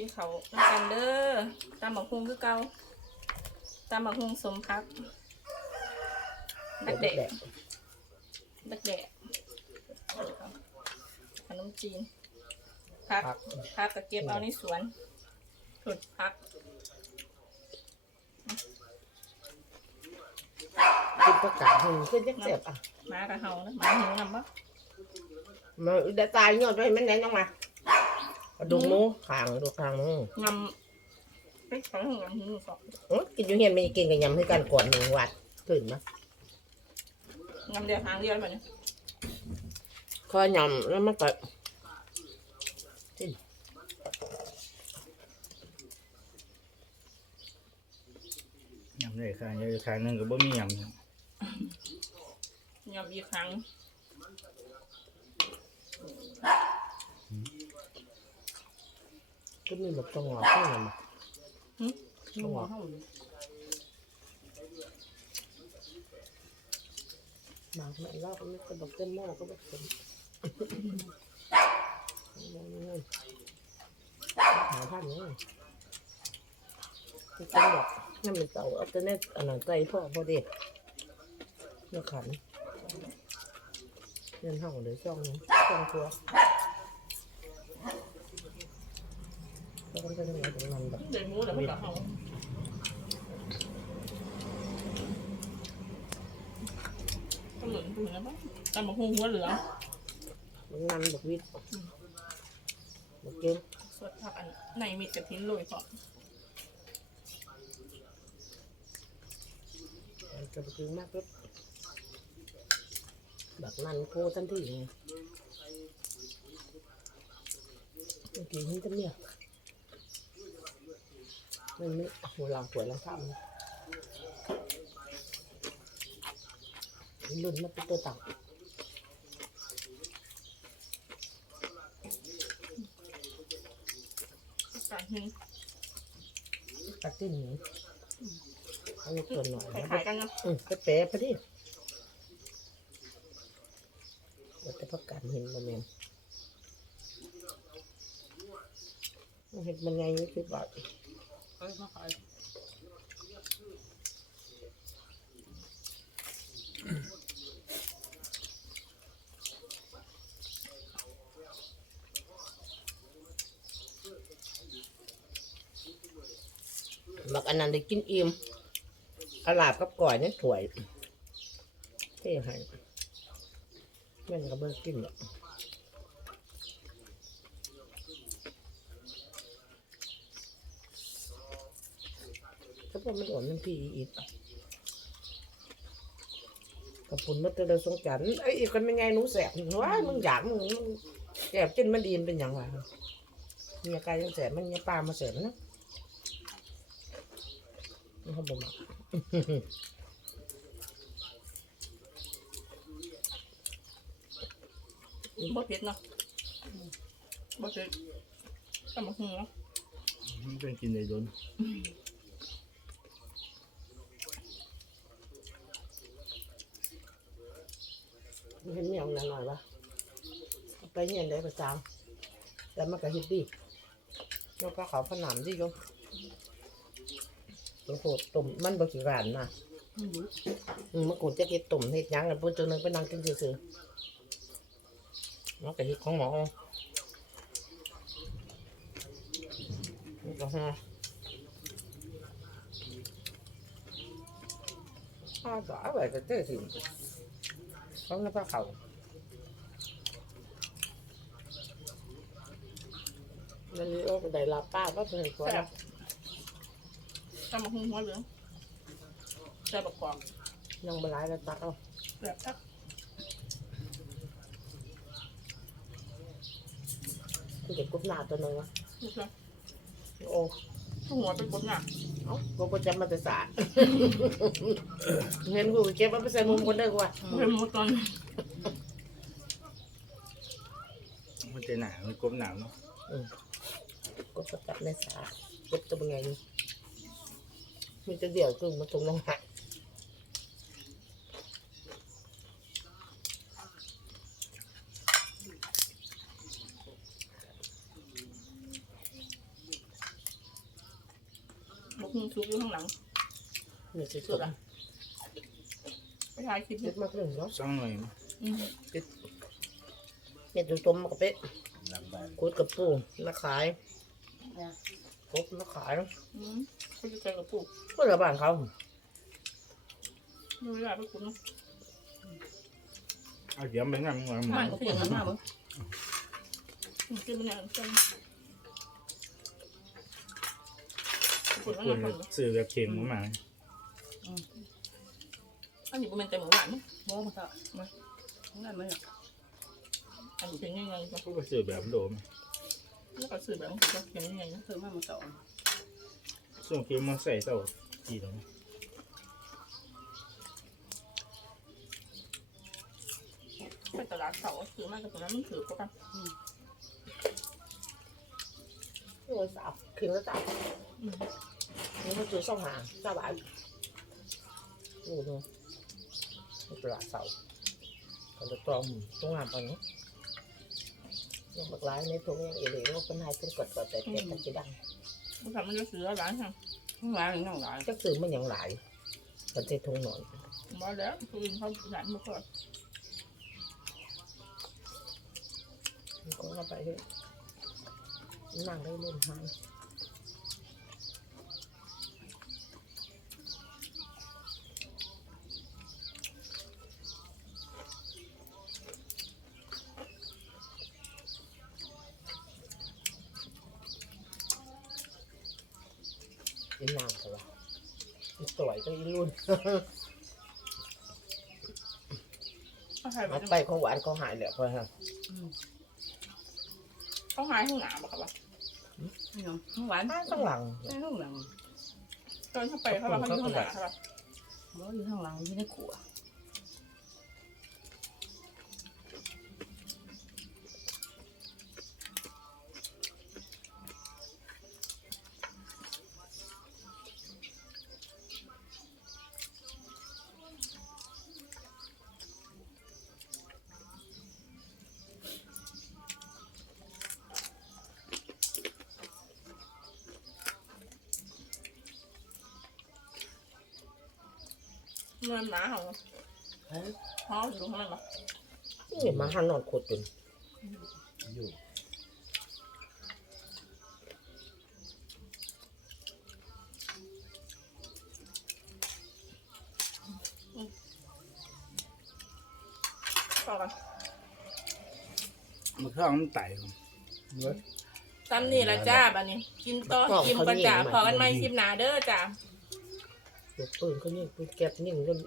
กินเขาวน้ำกันเด้อตามบักฮุงคือเก่าตามบักฮุงสมพักดักเด็กดักเด็กขนมจีนพักผักพักตะเก็บเอาในสวนถุดพักกินประกาศหึงขึ้นจักเจ็บอะหมากระเฮานะหมาหิวนำบ่มันได้ตายยอดไว้มันไหนน้องมาเอา ดูหมูขางดูขางหมูงำเอ๊ะเขาถึงงำหิวสองอื้อกินอยู่เฮียนไม่กินกับยำให้กันก่อนหนึ่งวัดขึ้นมางำเดียวหางเดียวแบบนี้คอยำแล้วมันก็ยำเลยค่ะยำอีกครั้งหนึงก็บ่มียำยำอีกครั้ง ก็มีแบบจังหวะข้างยำหึจังหวะบางแม่เล่าก็ไม่ก็บอกเต้นหม้อก็บอกเต้นหาท่านเนี่ยไม่ต้องบอกนั่นเป็นเต่าเอาแต่เน็ตอันนั้นใจพ่อพอดีเนื้อขันเงินห้องเดี๋ยวช่องนี้ช่องครัว แล้วก็จะเหนียวตรงนั้นแบบเดือดหมูเดี๋ยวมันกระเฮาก็เหลืองตัวนะบ้างตำบักฮุงหัวเหลือมันนันแบบวิทย์แบบเก่งสดผักอันในมีกระทิ้นโรยพอจะไปกินมากปุ๊บแบบนันโคทันทีไงเมื่อกี้นี่จะเนี่ย มันไม่หัวหลังสวยลังข้ามนะรุ่นมันเป็นตัวต่างกระทิ้นตักที่นีเอาลูกตัวหน่อยนะล้ายๆกันนะอืมไปแปะไปดิเดี๋ยวจะพักการเห็นมาแมนเห็นมันไงนี่คือแบบ เออมาขายบักอันนั้นได้กินอิ่มเอาลาบกับก่อยนี่ถวยเท่ให้แม่นก็เบิ่งกินหรอก ถ้าพอมันอ่อนมันพี่อีกกระปุนมันจะได้สงจันไอ้ยอีกคนเป็นไงหนูแสบว้ายมึงอยากมึงมึงแสบจนมันดีมันเป็นอย่างไรเมียกายยังแสบมันเมียปลามาแสบนะมันเขาบอกมาบ่เผ็ดเนาะบ่เผ็ดตำบักฮุงเนาะมันเป็นกินได้โดนเห็นเมียงหน่อยๆปะเอาไปเห็นได้ประจามแต่มันก็เฮิตดีแล้วก็เขาผนามดีอยู่ตัวโหดตุ่มมันบกี่รานนะอืมมันกูจะเก็บตุ่มเห็ดหยังกันปุ่นจนนึงไปนั่งกินซื่อๆมันก็เฮิตของหมอมันก็ฮะอ้าวก็เอาไว้ก็เจอสิ เขาแล้วก็เขามันโอ้ได้ลาป้าก็เป็นคนแซ่บตำบักฮุงหัวเหลืองแซ่บบักกอกยังบหลายแล้วตักเอาแซ่บจักคือเด็กกุบหน้าตัวหนึงวะลูกเนาะโอ้หัวเป็นกดหนัก เอ้ากูก็จะมาแต่สาเห็นกูเก็บเอาไปใส่มุมคนเด้อกว่าเป็นหมูตอนมันจะหนามันกลมหนาวเนาะกูก็จับในสาเก็บตัวเป็นไงนี่มันจะเดี่ยวคือมันตรงลงหัก คุงซุปอยู่ข้างหลัง นี่สิสุสุดดอะไปถ่ายคลิปเด็ดูดมากเลยเนาะสองหน่อยมั้ยอืมเม็ดต้มมากระเป๊ะหลังบ้านกุดกับปูนักขายกบนักขายอืมไปจะเจอกับปู่เพื่อนบ้านเขาดูเวลาไปคุณเนาะเอาเดี๋ยวไปงั้นมันมันก็เสียงมันมากมั้งอืมกินมันเนี่ยเส้นคุณว่าควรไงคนซื้อแบบเค็มมา อันนี้เป็นแต่หมูหวานมั้งบ่มาก็มานั่นมันอันนี้เป็นยังไงก็เขาก็ซื้อแบบโดมแล้วก็สื่อแบบมันก็เป็นยังไงนะคือมันมาต่อส่วนเค็มมาใส่เต้าจีตรงไปตลาดเขาซื้อมาจากตรงนั้นมันถือก็กันโอ้ยสาวคิงแล้วสาวอืมนี่เขาซื้อสองหางเจ้าบ้าน ดูดูนี่ตลาดเสาเขาจะตรอมตรงงานตอนนี้ยังบักร้ายในตรงยังเอเลยว่าเป็นไฮเพิ่งกดกดแต่เจ็บมันจะดังผู้ชายมันจะซื้อร้านค่ะข้างหลังน้องหลายจักซื้อมันยังหลายมันจะทงหน่อยมาแล้วตัวเองเขาร้านมาก่อนมันก็เข้าไปเถอะนั่งได้เล่นหาง อีนางตัวอีสวยก็อีรุ่นเขาหายไปเอาไปของหวานเขาหายแล้วพอฮะเขาหายข้างหน้าบอกครับว่าพี่น้องข้างหวานข้างข้างหลังข้างหลังตอนเขาไปเขาบอกเขาอยู่ข้างหน้าครับบ่อยู่ข้างหลังอยู่ในขัว เงินหนาเขาเขาอยู่ข้างนั้นหรอนี่มาหันนอนขดจนอยู่ต่อกันมันข้าวมันไต่เว้ยตามนี่ละจ้าบัดนี้ กินต่อกินกันจ้าพอกันไหมคลิปหนาเด้อจ้าลูก ปืนก็ยิงปืนแก๊ปยิงจน